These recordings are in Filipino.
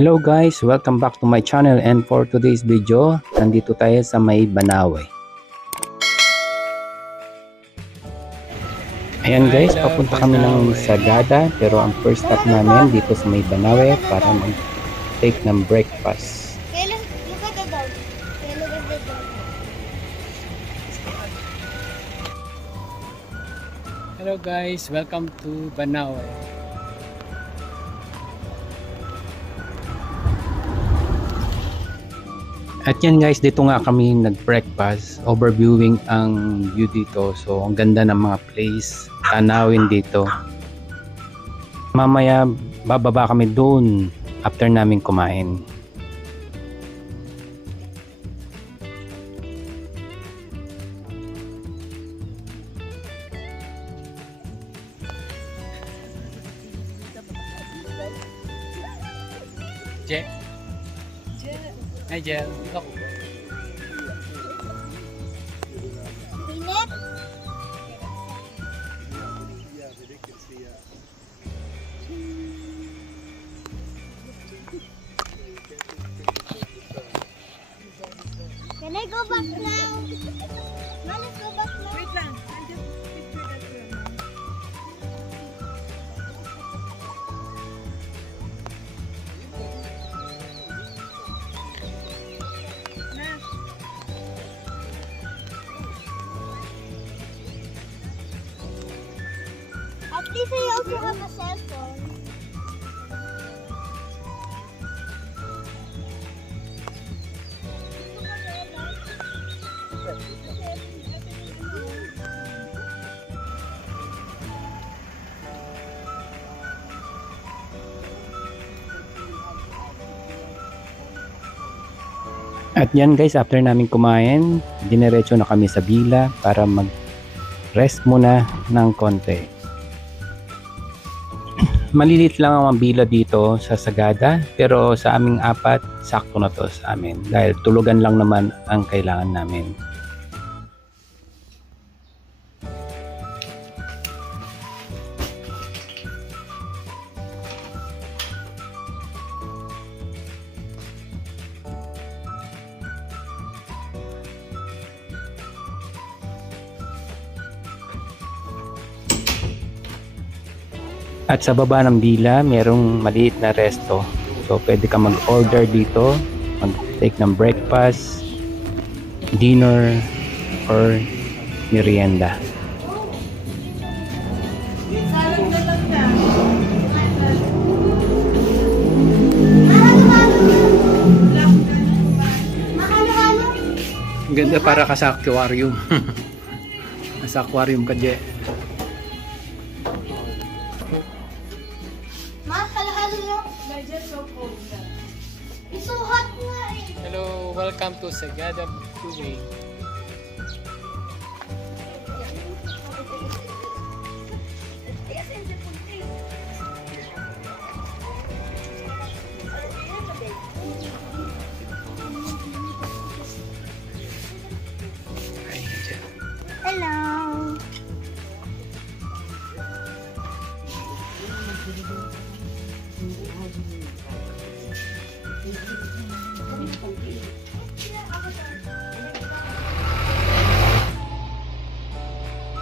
Hello guys, welcome back to my channel, and for today's video, nandito tayo sa may Banawe. Ayan guys, papunta kami ng Sagada, pero ang first stop namin dito sa may Banawe para mag-take ng breakfast. Hello guys, welcome to Banawe. At yan guys, dito nga kami nag-breakfast, overviewing ang view dito. So ang ganda ng mga place, tanawin dito. Mamaya bababa kami doon after namin kumain. Jack. Hi, Jel. Look. Init? Can I go back now? Ma, let's go back now. Wait lang. I'll just picture that room. At least I also have a cell phone. At yan guys, after namin kumain, dinerecho na kami sa villa para mag-rest muna ng konti. Malilit lang ang villa dito sa Sagada, pero sa aming apat, sakto na to sa amin dahil tulugan lang naman ang kailangan namin. At sa baba ng villa, merong maliit na resto. So pwede ka mag-order dito, mag-take ng breakfast, dinner, or merienda. Ang ganda, para ka sa aquarium. Nasa aquarium ka, Je. It's so hot nga eh. Hello, welcome to Sagada Buway. Hello.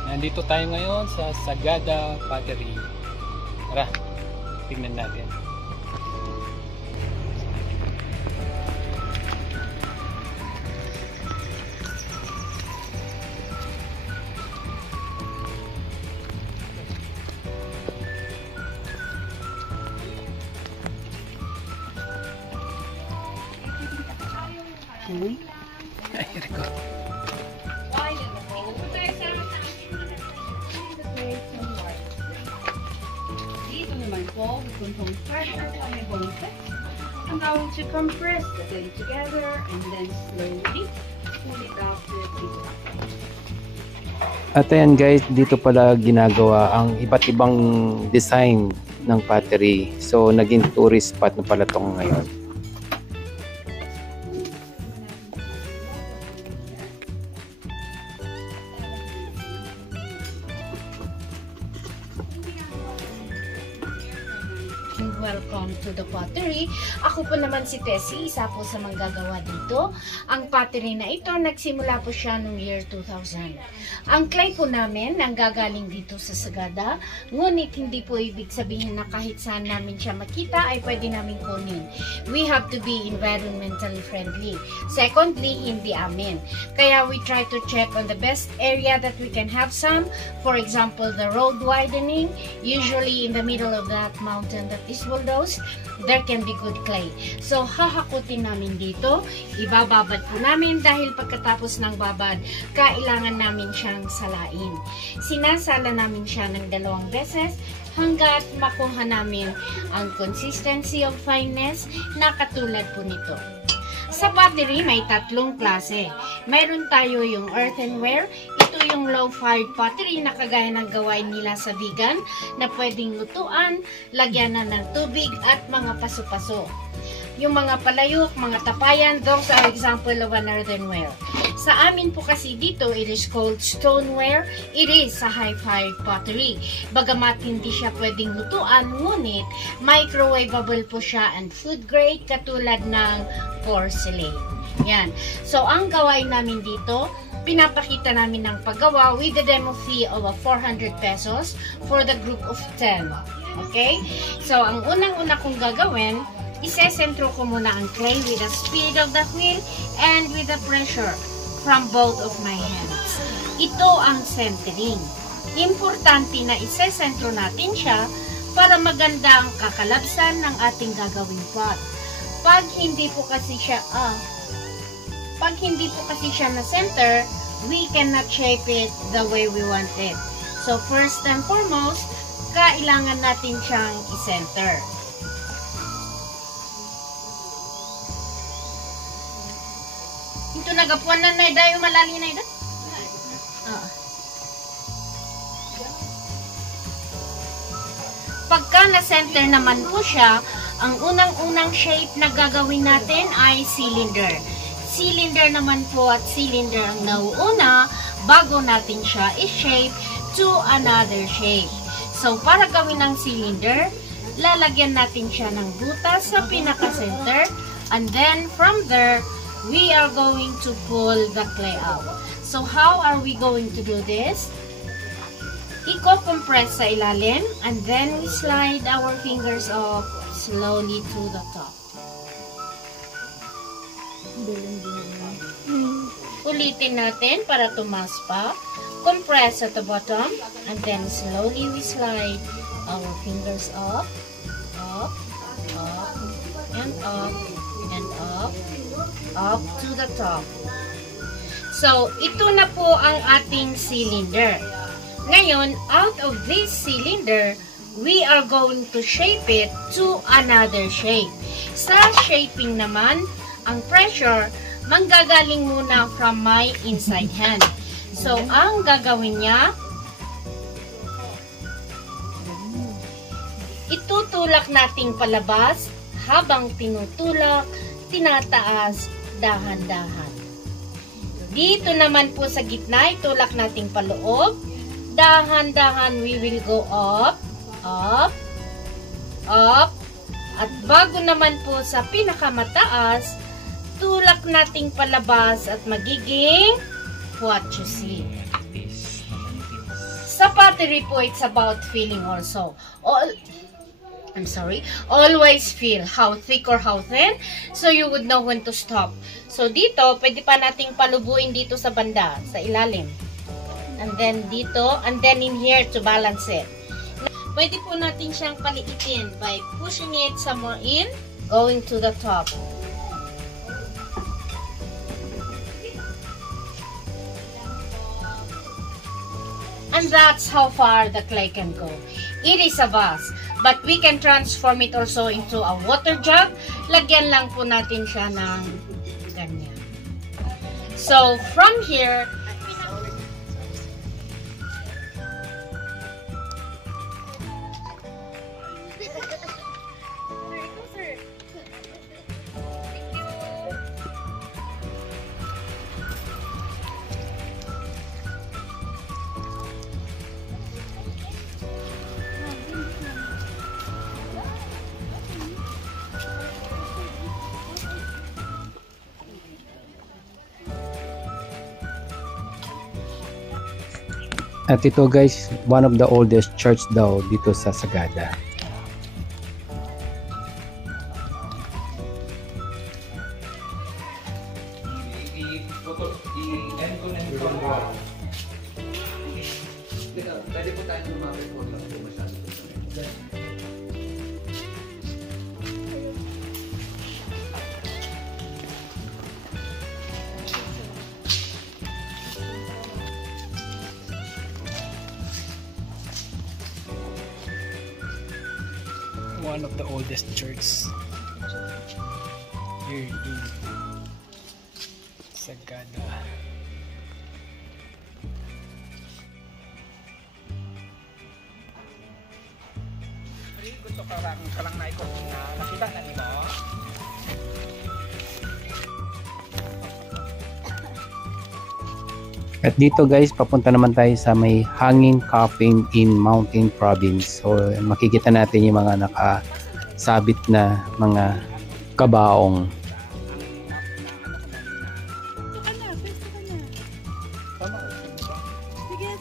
Nandito tayo ngayon sa Sagada Pottery. Tara, tingnan natin. Ay, record. Dito naman po, gustuntong pressure sa may boses. I'm going to compress the thing together and then slowly pull it out to the top. At ayan guys, dito pala ginagawa ang iba't ibang design ng pottery. So naging tourist spot na pala itong ngayon. Welcome. to the pottery. Ako po naman si Tessie, isa po sa manggagawa dito. Ang pottery na ito, nagsimula po siya noong year 2000. Ang clay po namin, nanggagaling dito sa Sagada, ngunit hindi po ibig sabihin na kahit saan namin siya makita ay pwede namin kunin. We have to be environmentally friendly. Secondly, hindi amin. Kaya we try to check on the best area that we can have some. For example, the road widening, usually in the middle of that mountain that is bulldoze, there can be good clay. So, hahakutin namin dito, ibababad po namin dahil pagkatapos ng babad, kailangan namin siyang salain. Sinasala namin siya ng 2 beses hanggat makuha namin ang consistency of fineness na katulad po nito. Sa pottery, may 3 klase. Mayroon tayo yung earthenware. Ito yung low-fired pottery na kagaya ng gawain nila sa vegan na pwedeng lutuan, lagyan na ng tubig at mga paso-paso. Yung mga palayok, mga tapayan, those are example of an earthenware. Sa amin po kasi dito, it is called stoneware. It is a high-fired pottery. Bagamat hindi siya pwedeng lutuan, ngunit microwavable po siya and food grade katulad ng porcelain. Yan. So, ang gawain namin dito, pinapakita namin ng paggawa with the demo fee of 400 pesos for the group of 10. Okay? So, ang unang-una kong gagawin, isesentro ko muna ang clay with the speed of the wheel and with the pressure from both of my hands. Ito ang centering. Importante na isesentro natin siya para maganda ang kakalabsan ng ating gagawing pot. Pag hindi po kasi siya na center, we cannot shape it the way we want it. So first and foremost, kailangan natin siyang i-center. Ito nagapuan na dayo malali na ito. Pagka na-center naman po siya, ang unang-unang shape na gagawin natin ay cylinder. Cylinder naman po at cylinder ang nauuna bago natin siya i-shape to another shape. So, para gawin ang cylinder, lalagyan natin siya ng butas sa pinaka-center and then from there, we are going to pull the clay out. So, how are we going to do this? Iko-compress sa ilalim and then we slide our fingers off slowly to the top. Ulitin natin para tumas pa. Compress at the bottom and then slowly we slide our fingers up, up, up, and up, and up, up to the top. So, ito na po ang ating cylinder. Ngayon, out of this cylinder, we are going to shape it to another shape. Sa shaping naman, ang pressure, manggagaling muna from my inside hand. So, ang gagawin niya, itutulak nating palabas habang tinutulak, tinataas, dahan-dahan. Dito naman po sa gitna, itulak nating paloob. Dahan-dahan, we will go up, up, up. At bago naman po sa pinakamataas, tulak nating palabas at magiging what you see. Sa pottery po, it's about feeling also. Always feel how thick or how thin, so you would know when to stop. So dito, pwede pa nating palubuin dito sa banda, sa ilalim. And then dito, and then in here to balance it. Pwede po natin siyang paliitin by pushing it somewhere in, going to the top. And that's how far the clay can go. It is a vase, but we can transform it also into a water jug. Lagyan lang po natin siya ng ganyan. So, from here, At ito guys, one of the oldest church daw dito sa Sagada. Pwede po tayo lumapit po lang po masyado. One of the oldest churches here in Sagada. Gusto ka lang na ikot na nakita na nimo. At dito guys, papunta naman tayo sa may hanging coffin in Mountain Province. So makikita natin yung mga nakasabit na mga kabaong.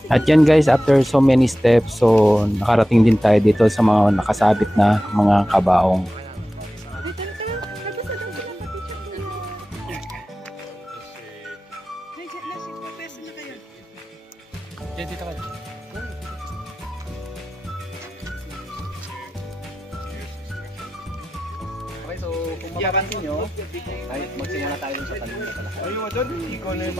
At yan guys, after so many steps, so nakarating din tayo dito sa mga nakasabit na mga kabaong. Dito ka. Okay, so kung mapapansin nyo, ay magsimula tayo dun sa tanong na pala. Ayun mo doon, ikaw na yung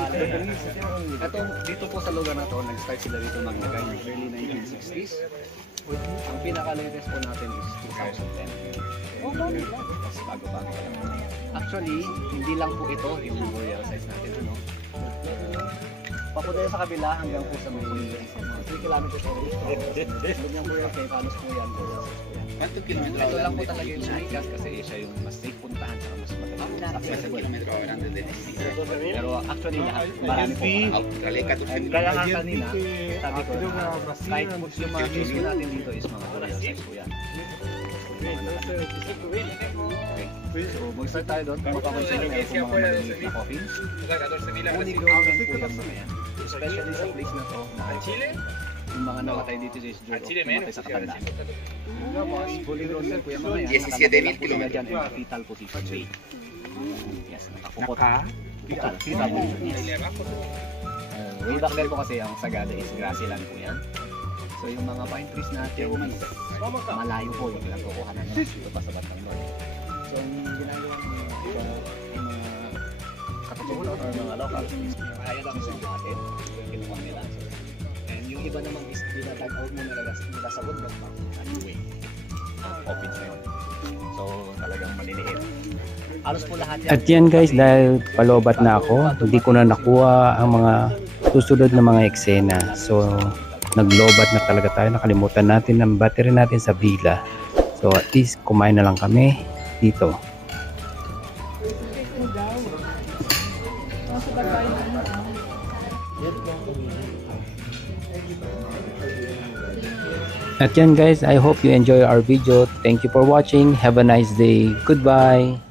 Ito, dito po sa lugar na to, nag-start sila dito maglagay ng early 1960s. Ang pinaka-latest po natin is 2010. Mas bago-bago pa lang. Actually, hindi lang po ito yung burial size natin. Ano? Papunta sa kabila hanggang po sa may 3 kilometers away. Ganyan po yung kay Palos po yan. Ito lang po talaga yung sikat kasi siya yung mas safe puntahan sa mas accessible. Pero actually lahat, marami po. Kaya nga kanina, sabi ko, kahit po yung mga views po natin dito is mga burial size po yan. Okay. So, mag-start tayo doon. Kung mapapansin nyo kung mga maliliit na coffins. Unig daw po yung mga yan. Especially sa place na to, yung mga namatay dito is namatay sa katandaan. Fully grown din po yung mga yan. 17 kilometers dyan yung fetal position way. Yes, nakapupot. Fetal position. Way back then po kasi ang Sagada is grassy land po yan. So yung mga pine trees natin is malayo po yung pinagkukuhanan nyo dito pa sa Batang North. So yung ginagawa ng mga katutunan or mga locals is kaya lang sa natin yung kinuha nila. And yung iba naman is dinatag out mo nila sa bundok anyway. Open na yun. So talagang maliliit. Halos po lahat yan. At yan guys, dahil palobat na ako, hindi ko na nakuha ang mga susunod na mga eksena. So naglobat na talaga tayo, nakalimutan natin ang battery natin sa villa. So at least kumain na lang kami dito. At yan guys, I hope you enjoy our video. Thank you for watching. Have a nice day. Goodbye.